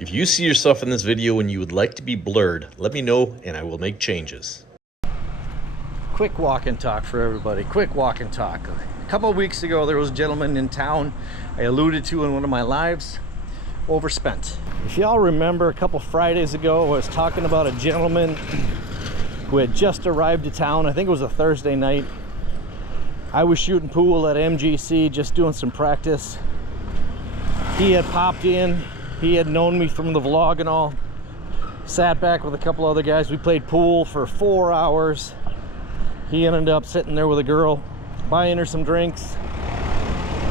If you see yourself in this video and you would like to be blurred, let me know and I will make changes. Quick walk and talk for everybody. Quick walk and talk. A couple of weeks ago, there was a gentleman in town I alluded to in one of my lives, overspent. If y'all remember, a couple Fridays ago, I was talking about a gentleman who had just arrived to town. I think it was a Thursday night. I was shooting pool at MGC, just doing some practice. He had popped in. He had known me from the vlog and all. Sat back with a couple other guys. We played pool for 4 hours. He ended up sitting there with a girl, buying her some drinks.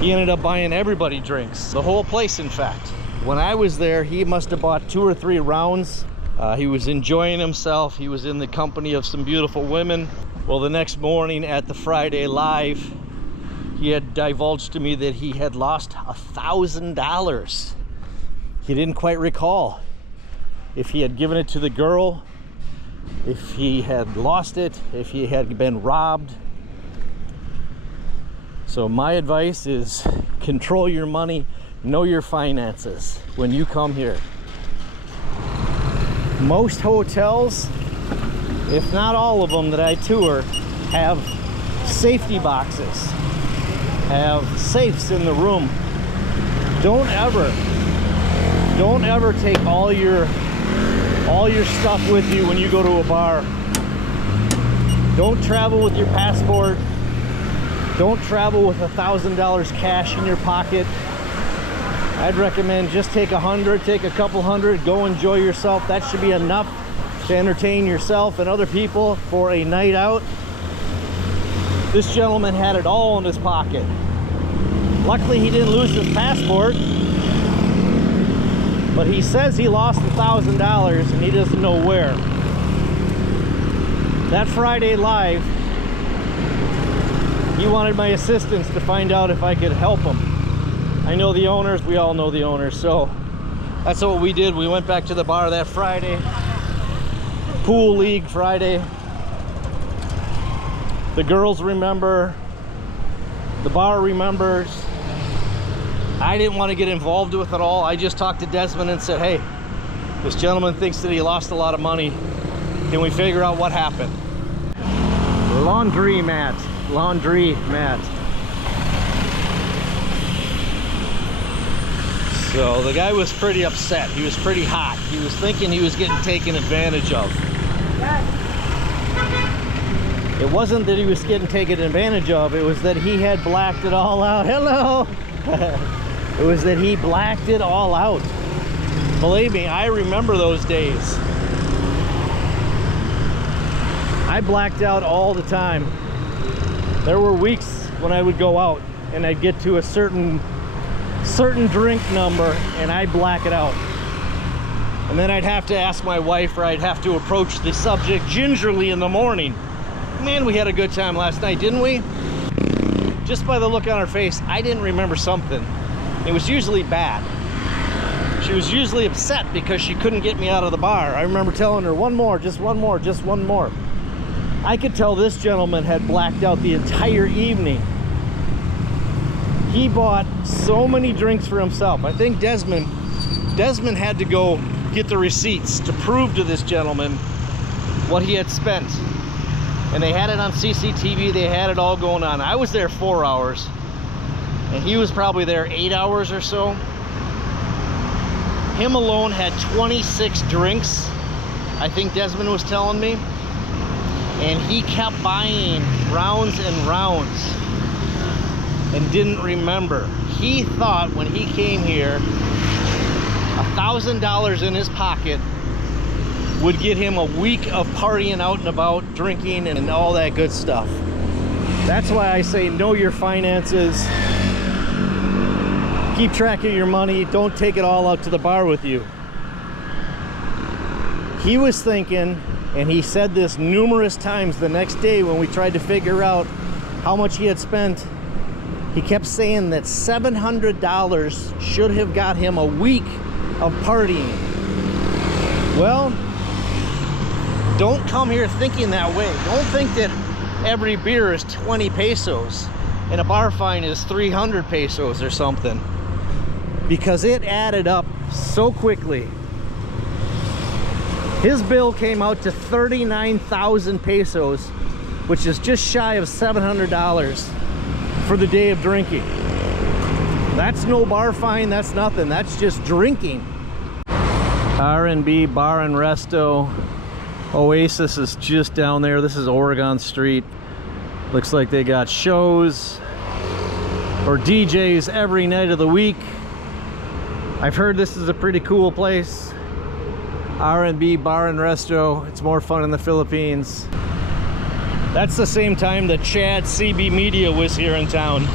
He ended up buying everybody drinks, the whole place, in fact. When I was there, he must have bought 2 or 3 rounds. He was enjoying himself. He was in the company of some beautiful women. Well, the next morning at the Friday Live, he had divulged to me that he had lost $1,000. He didn't quite recall if he had given it to the girl, if he had lost it, if he had been robbed. So my advice is control your money, know your finances when you come here. Most hotels, if not all of them that I tour, have safety boxes, have safes in the room. Don't ever take all your stuff with you when you go to a bar. Don't travel with your passport. Don't travel with $1,000 cash in your pocket. I'd recommend just take 100, take a couple hundred, go enjoy yourself. That should be enough to entertain yourself and other people for a night out. This gentleman had it all in his pocket. Luckily, he didn't lose his passport. But he says he lost $1,000 and he doesn't know where. That Friday Live, he wanted my assistance to find out if I could help him. I know the owners, we all know the owners, so that's what we did. We went back to the bar that Friday. Pool League Friday. The girls remember. The bar remembers. I didn't want to get involved with it all. I just talked to Desmond and said, hey, this gentleman thinks that he lost a lot of money. Can we figure out what happened? Laundry mat. So the guy was pretty upset. He was pretty hot. He was thinking he was getting taken advantage of. It wasn't that he was getting taken advantage of. It was that he had blacked it all out. Hello. It was that he blacked it all out. Believe me, I remember those days. I blacked out all the time. There were weeks when I would go out and I'd get to a certain drink number and I'd black it out. And then I'd have to ask my wife, or I'd have to approach the subject gingerly in the morning. Man, we had a good time last night, didn't we? Just by the look on her face, I didn't remember something. It was usually bad. She was usually upset because she couldn't get me out of the bar. I remember telling her, one more, just one more, just one more. I could tell this gentleman had blacked out the entire evening. He bought so many drinks for himself. I think Desmond had to go get the receipts to prove to this gentleman what he had spent. And they had it on CCTV, they had it all going on. I was there 4 hours, and he was probably there 8 hours or so. Him alone had 26 drinks, I think Desmond was telling me. And he kept buying rounds and rounds and didn't remember. He thought when he came here, $1,000 in his pocket would get him a week of partying out and about, drinking and all that good stuff. That's why I say know your finances. Keep track of your money. Don't take it all out to the bar with you. He was thinking, and he said this numerous times the next day when we tried to figure out how much he had spent, he kept saying that $700 should have got him a week of partying. Well, don't come here thinking that way. Don't think that every beer is 20 pesos and a bar fine is 300 pesos or something, because it added up so quickly. His bill came out to 39,000 pesos, which is just shy of $700 for the day of drinking. That's no bar fine, that's nothing, that's just drinking. R&B Bar and Resto. Oasis is just down there. This is Oregon Street. Looks like they got shows or DJs every night of the week. I've heard this is a pretty cool place. R&B Bar and Resto. It's more fun in the Philippines. That's the same time that Chad CB Media was here in town.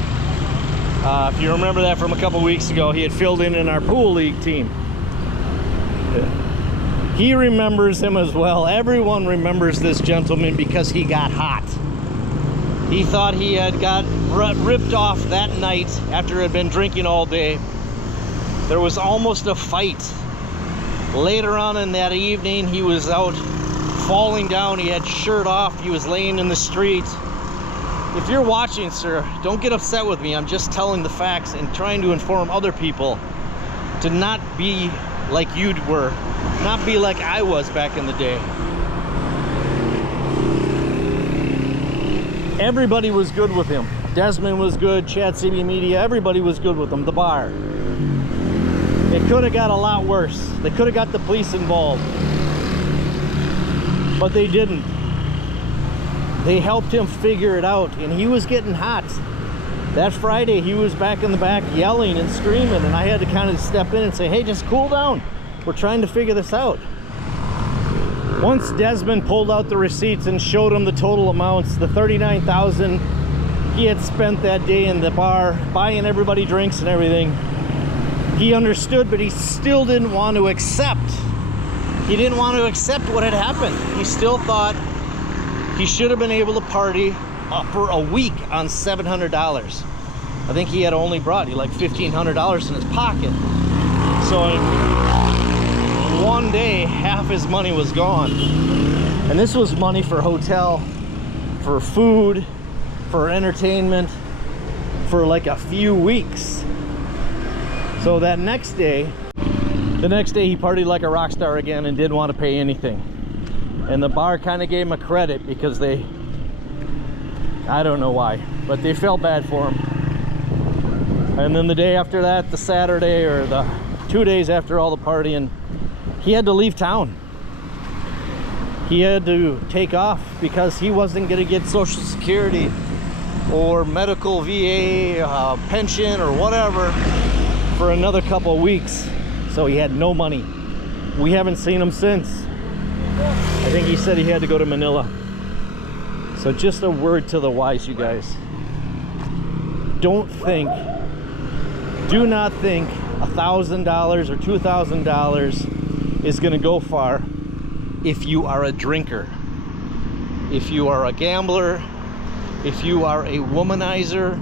If you remember that from a couple weeks ago, he had filled in our pool league team. He remembers him as well. Everyone remembers this gentleman because he got hot. He thought he had got ripped off that night after he had been drinking all day. There was almost a fight. Later on in that evening, he was out falling down. He had shirt off. He was laying in the street. If you're watching, sir, don't get upset with me. I'm just telling the facts and trying to inform other people to not be like you were, not be like I was back in the day. Everybody was good with him. Desmond was good, Chad CB Media, everybody was good with him. The bar. It could have got a lot worse. They could have got the police involved, but they didn't. They helped him figure it out, and he was getting hot. That Friday, he was back in the back yelling and screaming, and I had to kind of step in and say, hey, just cool down. We're trying to figure this out. Once Desmond pulled out the receipts and showed him the total amounts, the 39,000 he had spent that day in the bar, buying everybody drinks and everything, he understood, but he still didn't want to accept. He didn't want to accept what had happened. He still thought he should have been able to party for a week on $700. I think he had only brought like $1,500 in his pocket. So in one day, half his money was gone. And this was money for hotel, for food, for entertainment, for like a few weeks. So that next day, the next day he partied like a rock star again and didn't want to pay anything. And the bar kind of gave him a credit because they, I don't know why, but they felt bad for him. And then the day after that, the Saturday, or the 2 days after all the partying, he had to leave town. He had to take off because he wasn't going to get Social Security or medical VA pension or whatever for another couple of weeks. So he had no money. We haven't seen him since. I think he said he had to go to Manila. So just a word to the wise, you guys. Do not think $1,000 or $2,000 is going to go far if you are a drinker, if you are a gambler, if you are a womanizer,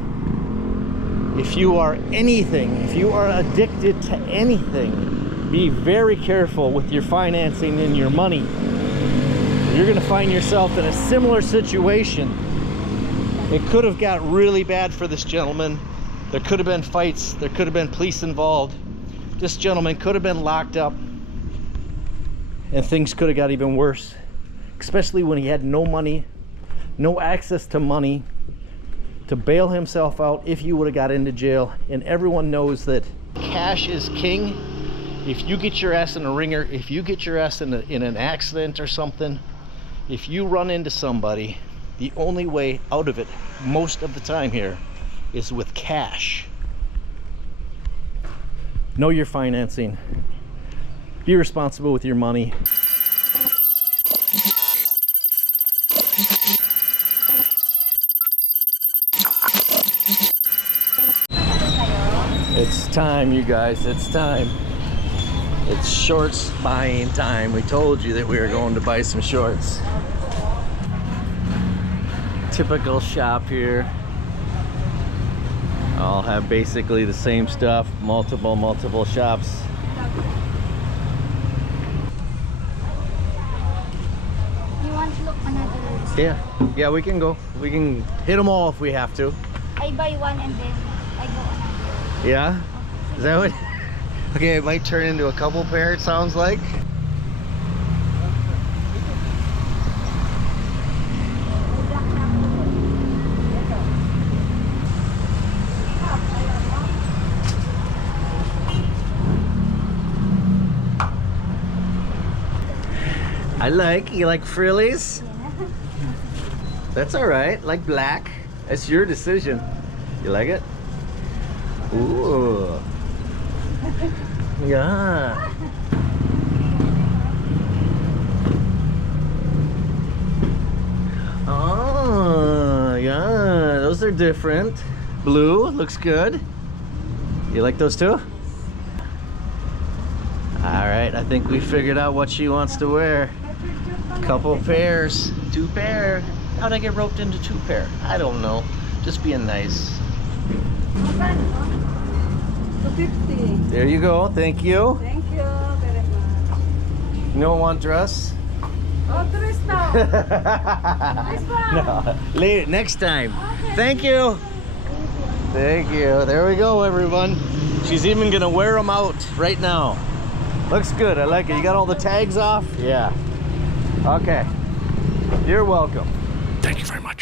if you are anything, if you are addicted to anything. Be very careful with your financing and your money. You're going to find yourself in a similar situation. It could have got really bad for this gentleman. There could have been fights. There could have been police involved. This gentleman could have been locked up. And things could have got even worse. Especially when he had no money, no access to money to bail himself out if he would have got into jail. And everyone knows that cash is king. If you get your ass in a ringer, if you get your ass in an accident or something, if you run into somebody, the only way out of it most of the time here is with cash. Know your financing. Be responsible with your money. It's time, you guys, it's time. It's shorts buying time. We told you that we were going to buy some shorts. Typical shop here. All have basically the same stuff. Multiple shops. You want to look another? Yeah, we can go. We can hit them all if we have to. I buy one and then I go another. Yeah? Is that what? Okay, it might turn into a couple pair, it sounds like. You like frillies? Yeah. That's all right. Like black. That's your decision. You like it? Ooh. Yeah. Oh, yeah. Those are different. Blue looks good. You like those too? All right. I think we figured out what she wants to wear. Couple pairs. 2 pair. How'd I get roped into 2 pair? I don't know. Just being nice. 250. There you go. Thank you. Thank you very much. You don't want dress? Oh, dress now. Dress now. No. Later, next time. Thank you. Thank you. There we go, everyone. She's even gonna wear them out right now. Looks good. I like it. You got all the tags off? Yeah. Okay. You're welcome. Thank you very much.